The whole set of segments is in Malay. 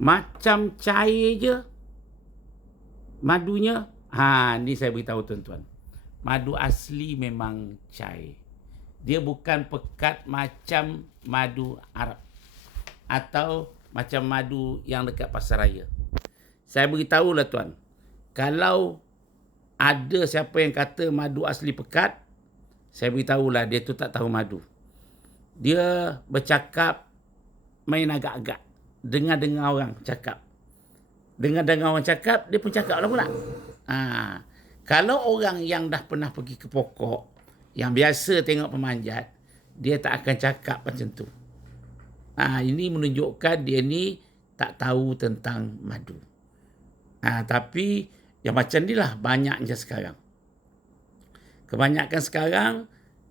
Macam cair je madunya. Ni saya beritahu tuan-tuan. Madu asli memang cair. Dia bukan pekat macam madu Arab atau macam madu yang dekat pasaraya. Saya beritahulah tuan, kalau ada siapa yang kata madu asli pekat, saya beritahulah dia tu tak tahu madu. Dia bercakap main agak-agak. Dengar-dengar orang cakap. Dengar-dengar orang cakap, dia pun cakap lah pula. Kalau orang yang dah pernah pergi ke pokok, yang biasa tengok pemanjat, dia tak akan cakap macam tu. Ini menunjukkan dia ni tak tahu tentang madu. Tapi yang macam ni lah banyaknya sekarang. Kebanyakan sekarang,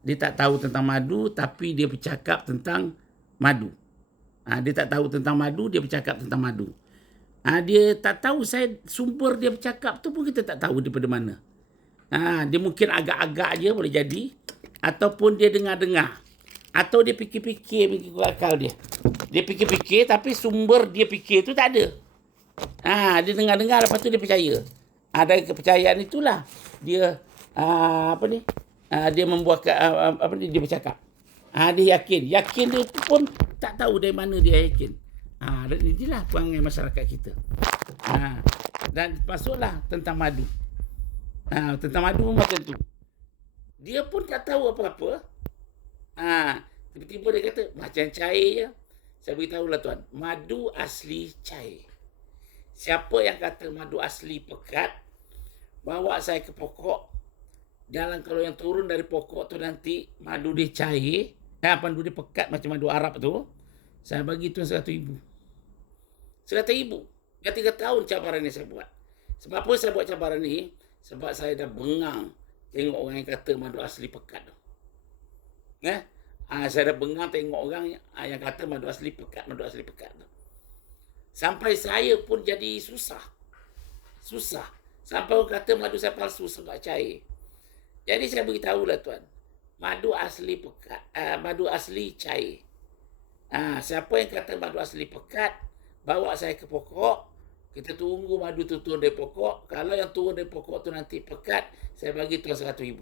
dia tak tahu tentang madu, tapi dia bercakap tentang madu. Dia tak tahu tentang madu, dia bercakap tentang madu. Dia tak tahu sumber dia bercakap tu pun kita tak tahu daripada mana. Dia mungkin agak-agak je boleh jadi. Ataupun dia dengar-dengar. Atau dia fikir-fikir mengikut akal dia. Dia fikir-fikir tapi sumber dia fikir tu tak ada. Dia dengar-dengar lepas tu dia percaya. Dari kepercayaan itulah dia dia membuat dia bercakap. Dia yakin. Yakin dia pun tak tahu dari mana dia yakin. Inilah perangai masyarakat kita. Dan masuklah tentang madu. Tentang madu pun macam tu. Dia pun tak tahu apa-apa. Tiba-tiba dia kata, macam cair je. Saya beritahulah tuan, madu asli cair. Siapa yang kata madu asli pekat, bawa saya ke pokok. Dalam kalau yang turun dari pokok tu nanti, madu dia cair. Madu dia pekat macam madu Arab tu. Saya bagi tuan RM100,000. RM100,000. Dah 3 tahun cabaran ni saya buat. Sebab apa saya buat cabaran ni? Sebab saya dah bengang tengok orang yang kata madu asli pekat tu. Saya dah bengang tengok orang yang kata madu asli pekat tu. Sampai saya pun jadi susah. Sampai orang kata madu saya palsu sebab cair. Jadi saya beritahulah tuan, madu asli pekat, madu asli cair. Siapa yang kata madu asli pekat, bawa saya ke pokok, kita tunggu madu tu turun dari pokok. Kalau yang turun dari pokok tu nanti pekat, saya bagi tuan RM100,000.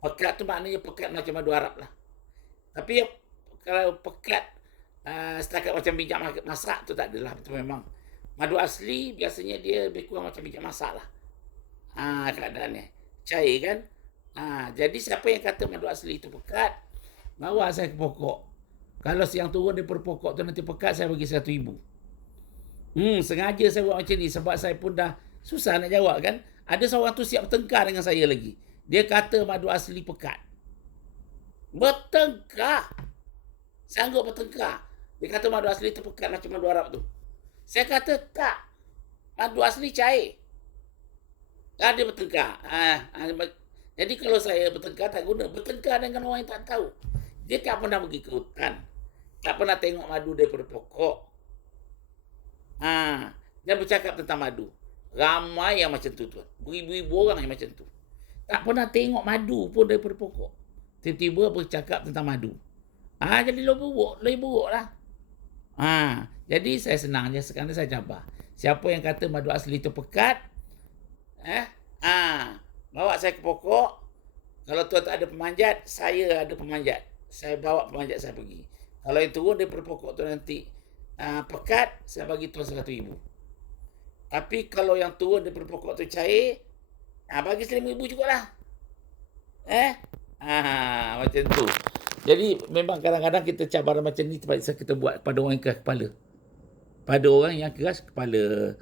Pekat tu maknanya pekat macam madu Arab lah. Tapi kalau pekat setakat macam minyak masak tu tak adalah. Itu memang madu asli biasanya dia lebih kurang macam minyak masak lah. Keadaannya cair kan. Jadi siapa yang kata madu asli itu pekat, bawa saya ke pokok. Kalau yang turun daripada pokok tu nanti pekat, saya bagi RM100,000. Sengaja saya buat macam ni sebab saya pun dah susah nak jawab kan. Ada seorang tu siap bertengkar dengan saya lagi. Dia kata madu asli pekat. Bertengkar. Sanggup bertengkar. Dia kata madu asli tu pekat macam madu Arab tu. Saya kata tak. Madu asli cair. Dia bertengkar. Jadi kalau saya bertengkar tak guna. Bertengkar dengan orang yang tak tahu. Dia tak pernah pergi ke hutan. Tak pernah tengok madu daripada pokok. Dia bercakap tentang madu. Ramai yang macam tu tuan. Beribu-ribu orang yang macam tu. Tak pernah tengok madu pun daripada pokok. Tiba-tiba bercakap tentang madu. Jadi lebih buruk lah. Jadi saya senang je. Sekarang saya cabar. Siapa yang kata madu asli itu pekat, bawa saya ke pokok. Kalau tuan tak ada pemanjat, saya ada pemanjat. Saya bawa pemanjat saya pergi. Kalau yang turun daripada pokok tu nanti pekat, saya bagi tuan RM100,000. Tapi kalau yang turun daripada pokok tu cair, bagi RM5,000 juga lah. Macam tu. Jadi memang kadang-kadang kita cabaran macam ni terpaksa kita buat pada orang yang keras kepala. Pada orang yang keras kepala.